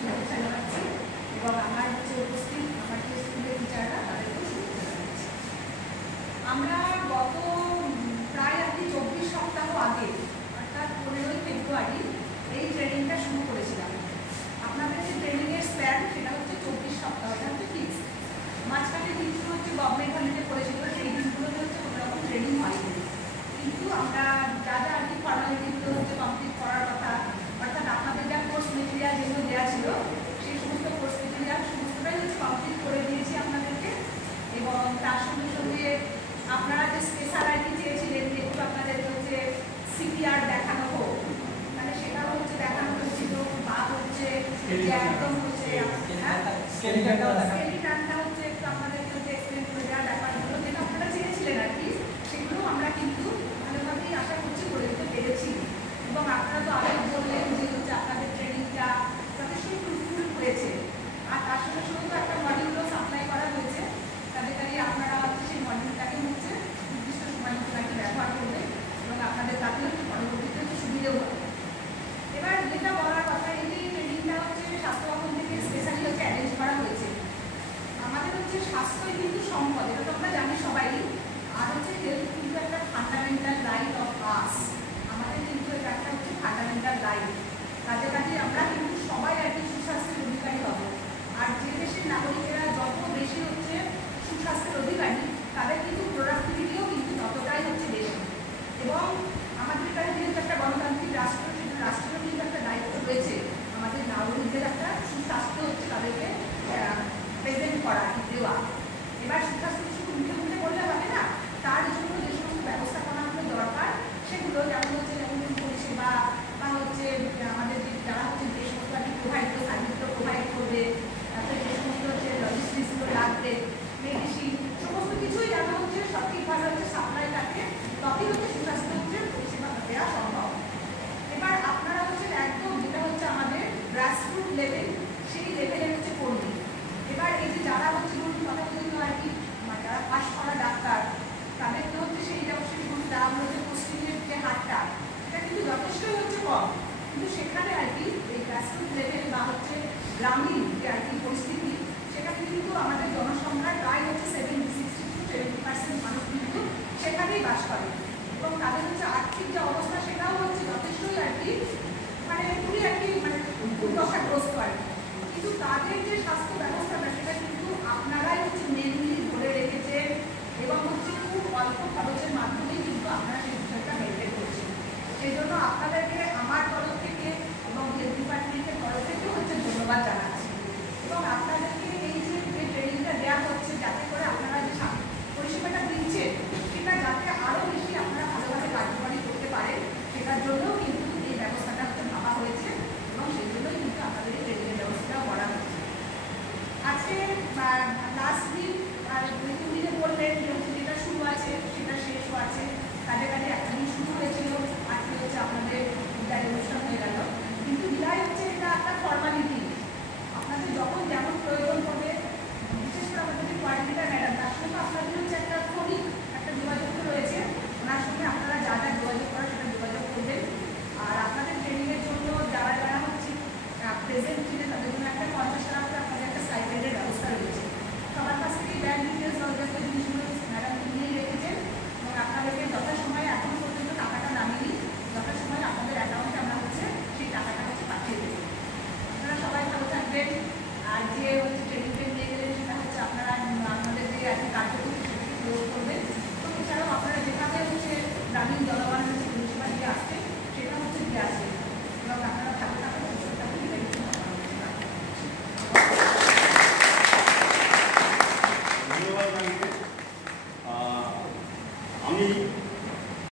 শুভেচ্ছা জানাচ্ছি এবং আমার উপস্থিত আমার যে স্কুলের টিচাররা তাদেরকেও শুভেচ্ছা জানাচ্ছি। আমরা গত প্রায় 24 সপ্তাহ আগে অর্থাৎ 15ই ফেব্রুয়ারি এই ট্রেনিংটা শুরু করেছিলাম। আপনাদের যে ট্রেনিংয়ের স্প্যান সেটা হচ্ছে 24 সপ্তাহ, এটা হচ্ছে ফিক্স। মাঝখানে কিছু হচ্ছে গভর্নমেন্ট হলিডে পড়েছিল, সেই দিনগুলোতে হচ্ছে কোনো রকম ট্রেনিং হয়নি, কিন্তু আমরা যা যা আর কি ফর্মালিটিগুলো হচ্ছে কমপ্লিট করার কথা, অর্থাৎ আপনাদের যা কোর্স মেটেরিয়াল যেগুলো দেওয়া ছিল সেই সমস্ত কোর্স মেটেরিয়াল সমস্তটাই হচ্ছে কমপ্লিট করে দিয়েছি আপনাদেরকে। এবং তার সঙ্গে সঙ্গে আপনারা যে স্পেশাল আর কি চেয়েছিলেন যে একটু আপনাদের হচ্ছে সিপিআর দেখানো হোক, মানে সেটাও হচ্ছে দেখানো হয়েছিল, বা হচ্ছে যে একদম হচ্ছে স্কেলিটানটা হচ্ছে একটু আপনাদেরকে হচ্ছে এক্সপ্লেন করে দেওয়ার ব্যাপারগুলো যেটা আপনারা চেয়েছিলেন আর কি, সেগুলো আমরা কিন্তু ভালোভাবেই আশা করছি করে দিতে পেরেছি। এবং আপনারা তো আগে বললেন যে হচ্ছে আপনাদের ট্রেনিংটা যথেষ্ট ফ্রুটফুল হয়েছে। আর তার সঙ্গে সঙ্গে তো একটা মডিউলও সাপ্লাই করা হয়েছে, তাদের কাজে আপনারা হচ্ছে সেই মডিউলটাকে হচ্ছে নির্দিষ্ট সময় মতো নাকি ব্যবহার করবে এবং আপনাদের তাতে হচ্ছে পরবর্তীতে হচ্ছে সুবিধেও হবে। এবার যেটা বলার কথা, এই যে ট্রেনিংটা হচ্ছে স্বাস্থ্য ভবন থেকে স্পেশালি হচ্ছে অ্যারেঞ্জ করা হয়েছে। আমাদের হচ্ছে স্বাস্থ্যই কিন্তু সম্পদ, এটা তো আমরা জানি সবাই। আর হচ্ছে হেলথ কিন্তু একটা ফান্ডামেন্টাল রাইট অফ আস, আমাদের কিন্তু এটা একটা হচ্ছে ফান্ডামেন্টাল রাইট। কাজে কাজে আমরা কিন্তু সবাই আর কি সুস্বাস্থ্যের অধিকারী হব। আর যে দেশের নাগরিকেরা যত বেশি হচ্ছে সুস্বাস্থ্যের অধিকারী, তাদের কিন্তু প্রোডাক্টিভিটিও কিন্তু ততটাই হচ্ছে বেশি। এবং আমাদের কাছে যেহেতু একটা গণতান্ত্রিক রাষ্ট্র, সেটা রাষ্ট্রেরও কিন্তু একটা দায়িত্ব রয়েছে আমাদের নাগরিকদের একটা সুস্বাস্থ্য হচ্ছে তাদেরকে প্রেজেন্ট করা, দেওয়া। এবার সুস্বাস্থ্য শুধু মুখে মুখে বললে হবে না, তার জন্য যে সমস্ত ব্যবস্থাপনাগুলো দরকার সেগুলো যেমন হচ্ছে পরিষেবা বা হচ্ছে আমাদের যারা হচ্ছে যে সমস্ত আর কি সার্ভিসগুলো প্রোভাইড করবে, তারপরে যে সমস্ত হচ্ছে লজিস্টিক্সগুলো লাগবে, মেডিসিন, সমস্ত কিছুই যেন হচ্ছে সঠিকভাবে হচ্ছে সাপ্লাই থাকে, তবেই হচ্ছে সুস্বাস্থ্য হচ্ছে পরিষেবা দেওয়া সম্ভব। এবার আপনারা হচ্ছে একদম যেটা হচ্ছে আমাদের গ্রাসরুট লেভেল, সেই লেভেলে হচ্ছে কর্মী। এবার এই যে যারা হচ্ছে কথা বলছিল আর কি, যারা পাস করা ডাক্তার, তাদেরকে হচ্ছে সেই ব্যবসায়ীগুলো দেওয়া হচ্ছে পোস্টিংয়ের যে হারটা, সেটা কিন্তু যথেষ্টই হচ্ছে কম। কিন্তু সেখানে আর কি এই গ্রাসরুট লেভেল বা হচ্ছে গ্রামীণ যে আর কি পরিস্থিতি, সেখানে কিন্তু আমাদের জনসংখ্যার প্রায় হচ্ছে 60-70% মানুষ কিন্তু সেখানেই বাস করে। এবং তাদের হচ্ছে আর্থিক যে অবস্থা সেটাও হচ্ছে